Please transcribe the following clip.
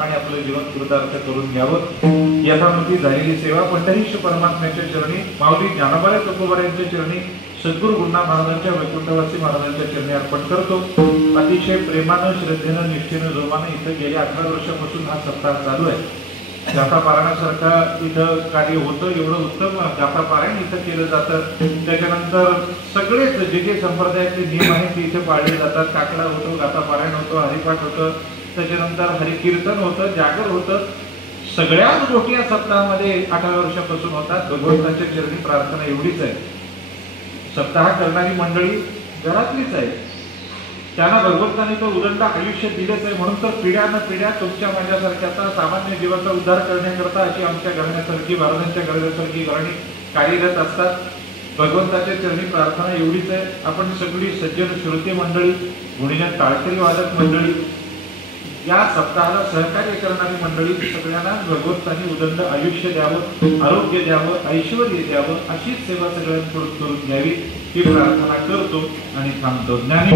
आणि आपलं जीवन कृतार्थ करून घ्यावं। यथामती झालेली सेवा पंढरीश परमात्म्याच्या चरणी, माऊली ज्ञानोबा तुकोबारायांच्या चरणी, सद्गुरू गुरुनाथ महाराजांच्या वैकुंठवासी महाराजांच्या चरणी अर्पण करतो। अतिशय प्रेमानं, श्रद्धेनं, निष्ठेनं, जोमानं इथं गेल्या 18 वर्षापासून हा सप्ताह चालू आहे। गाथा पारायणासारखा इथं कार्य होतं, एवढं उत्तम गाथा पारायण इथं केलं जातं। त्याच्यानंतर सगळेच जे जे संप्रदायाचे नियम आहेत ते इथे पाळले जातात। काकडा होतो, गाथा पारायण होतं, हरिपाठ होतं, त्याच्यानंतर हरिकीर्तन होतं, जागर होतं। सगळ्याच गोष्टी या सप्ताहामध्ये 18 वर्षापासून होतात। भगवंताच्या चरणी प्रार्थना एवढीच आहे, सप्ताह करणारी मंडळी घरातलीच आहे, त्यांना भगवंताने तो उदंड आयुष्य दिलेच आहे। म्हणून तर पिढ्यानं पिढ्या तुमच्या माझ्यासारख्याचा सामान्य जीवाचा उद्धार करण्याकरता अशी आमच्या घराण्यासारखी, महाराजांच्या घराण्यासारखी घराणी कार्यरत असतात। भगवंताच्या चरणी प्रार्थना एवढीच आहे, आपण सगळी सज्जन श्रोते मंडळी, गुणीजन टाळकरी वादक मंडळी, या सप्ताहाला सहकार्य करणारी मंडळी, सगळ्यांना भगवंतांनी उदंड आयुष्य द्यावं, आरोग्य द्यावं, ऐश्वर्य द्यावं, अशीच सेवा सगळ्यांकडून करून घ्यावी ही प्रार्थना करतो आणि थांबतो। ज्ञानी